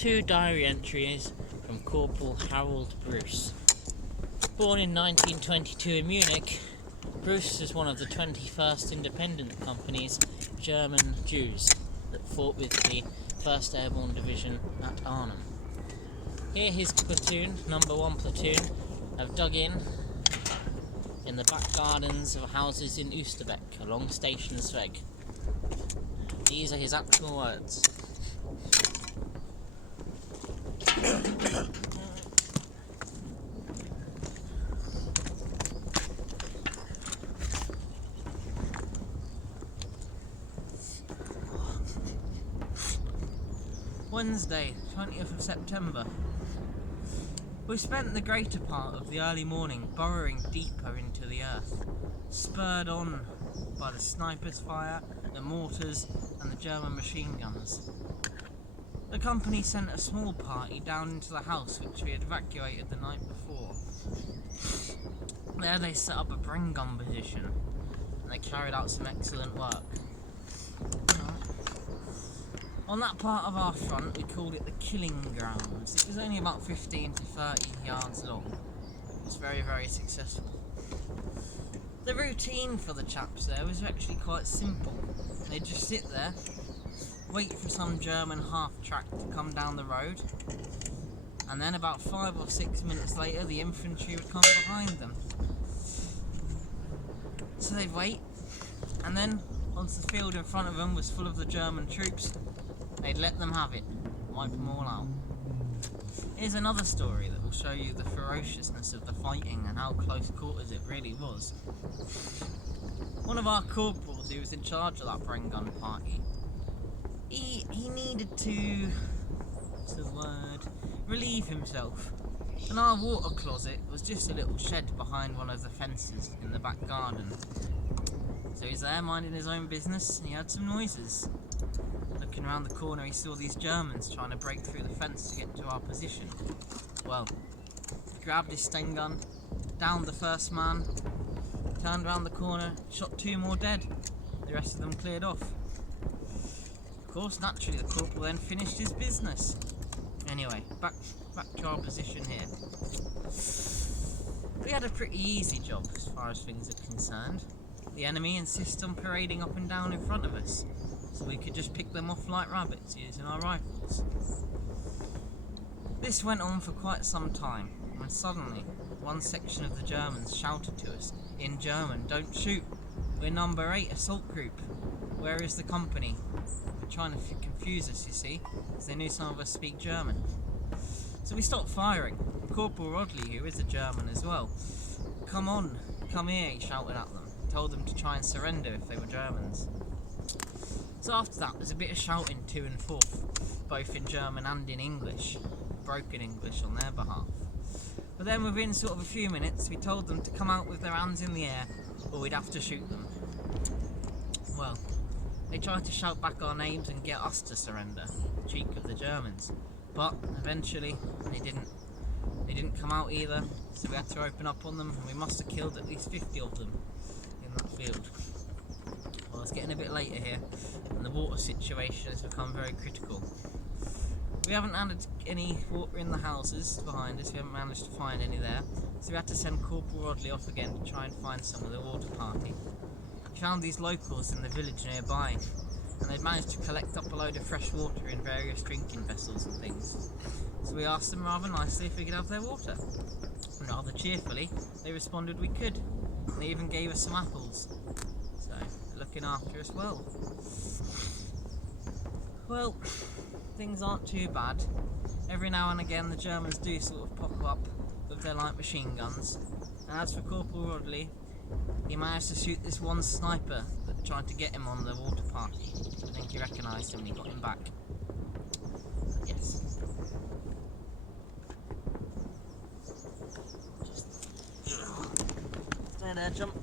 Two diary entries from Corporal Harold Bruce. Born in 1922 in Munich, Bruce is one of the 21st Independent Company's German Jews that fought with the 1st Airborne Division at Arnhem. Here his platoon, number 1 platoon, have dug in the back gardens of houses in Oosterbeek along Stationsweg. These are his actual words. Wednesday, 20th of September. We spent the greater part of the early morning burrowing deeper into the earth, spurred on by the snipers' fire, the mortars and the German machine guns. The company sent a small party down into the house which we had evacuated the night before. There they set up a Bren gun position and they carried out some excellent work. On that part of our front, we called it the killing grounds. It was only about 15 to 30 yards long. It was very, very successful. The routine for the chaps there was actually quite simple. They'd just sit there, wait for some German half-track to come down the road, and then about 5 or 6 minutes later, the infantry would come behind them. So they'd wait, and then, once the field in front of them was full of the German troops, they'd let them have it, wipe them all out. Here's another story that will show you the ferociousness of the fighting and how close quarters it really was. One of our corporals who was in charge of that Bren gun party, he needed to, relieve himself. And our water closet was just a little shed behind one of the fences in the back garden. So he's there minding his own business and he heard some noises. Looking around the corner, he saw these Germans trying to break through the fence to get to our position. Well, he grabbed his Sten gun, downed the first man, turned around the corner, shot 2 more dead. The rest of them cleared off. Of course, naturally, the corporal then finished his business. Anyway, back to our position here. We had a pretty easy job as far as things are concerned. The enemy insist on parading up and down in front of us, so we could just pick them off like rabbits using our rifles. This went on for quite some time, when suddenly one section of the Germans shouted to us in German, "Don't shoot, we're number 8 assault group. Where is the company?" They were trying to confuse us, you see, because they knew some of us speak German. So we stopped firing. Corporal Rodley, who is a German as well, "Come on, come here," he shouted at them, told them to try and surrender if they were Germans. So after that, there's a bit of shouting to and forth, both in German and in English, broken English on their behalf. But then within sort of a few minutes, we told them to come out with their hands in the air, or we'd have to shoot them. Well, they tried to shout back our names and get us to surrender, the cheek of the Germans. But eventually, they didn't come out either, so we had to open up on them, and we must have killed at least 50 of them in that field. Well, it's getting a bit later here, and the water situation has become very critical. We haven't had any water in the houses behind us, we haven't managed to find any there, so we had to send Corporal Rodley off again to try and find some of the water party. We found these locals in the village nearby, and they'd managed to collect up a load of fresh water in various drinking vessels and things. So we asked them rather nicely if we could have their water. And rather cheerfully, they responded we could. And they even gave us some apples. So, they're looking after us well. Well, things aren't too bad. Every now and again the Germans do sort of pop up with their light machine guns. And as for Corporal Rodley, he managed to shoot this one sniper that tried to get him on the water party. I think he recognised him and he got him back. Yes. Stay there, jump.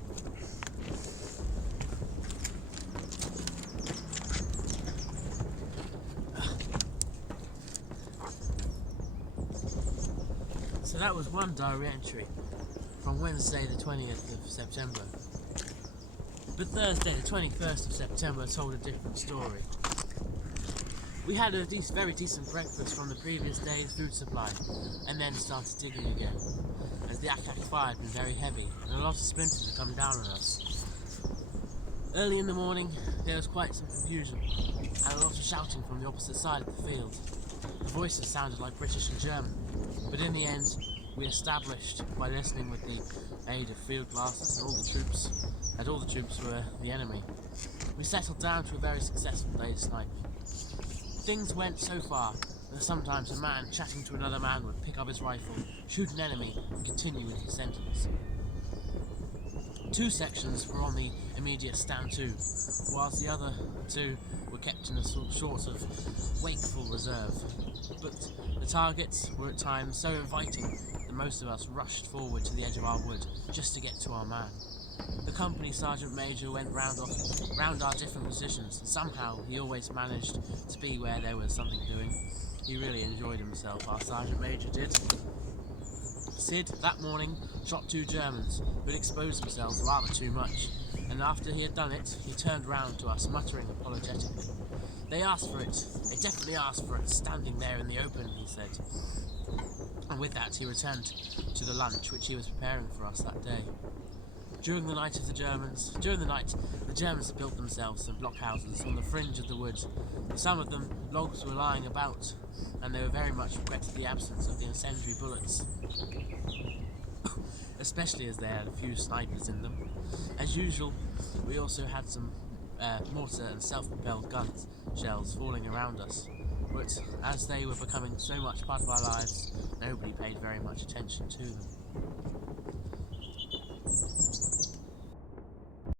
So that was one diary entry from Wednesday the 20th of September. But Thursday the 21st of September told a different story. We had a very decent breakfast from the previous day's food supply, and then started digging again, as the ack-ack fire had been very heavy, and a lot of splinters had come down on us. Early in the morning, there was quite some confusion, and a lot of shouting from the opposite side of the field. The voices sounded like British and German, but in the end, we established, by listening with the aid of field glasses and all the troops were the enemy. We settled down to a very successful day's sniping. Things went so far that sometimes a man chatting to another man would pick up his rifle, shoot an enemy, and continue with his sentence. 2 sections were on the immediate stand to, whilst the other 2 were kept in a sort of wakeful reserve. But the targets were at times so inviting that most of us rushed forward to the edge of our wood just to get to our man. The company sergeant major went round our different positions, and somehow he always managed to be where there was something doing. He really enjoyed himself, our sergeant major did. Sid, that morning, shot 2 Germans who had exposed themselves rather too much, and after he had done it, he turned round to us, muttering apologetically. They asked for it. They definitely asked for it, standing there in the open, he said. And with that, he returned to the lunch which he was preparing for us that day. During the night, the Germans had built themselves some blockhouses on the fringe of the wood. For some of them, logs were lying about, and they were very much regretted the absence of the incendiary bullets, especially as they had a few snipers in them. As usual, we also had some mortar and self-propelled guns shells falling around us, but as they were becoming so much part of our lives, nobody paid very much attention to them.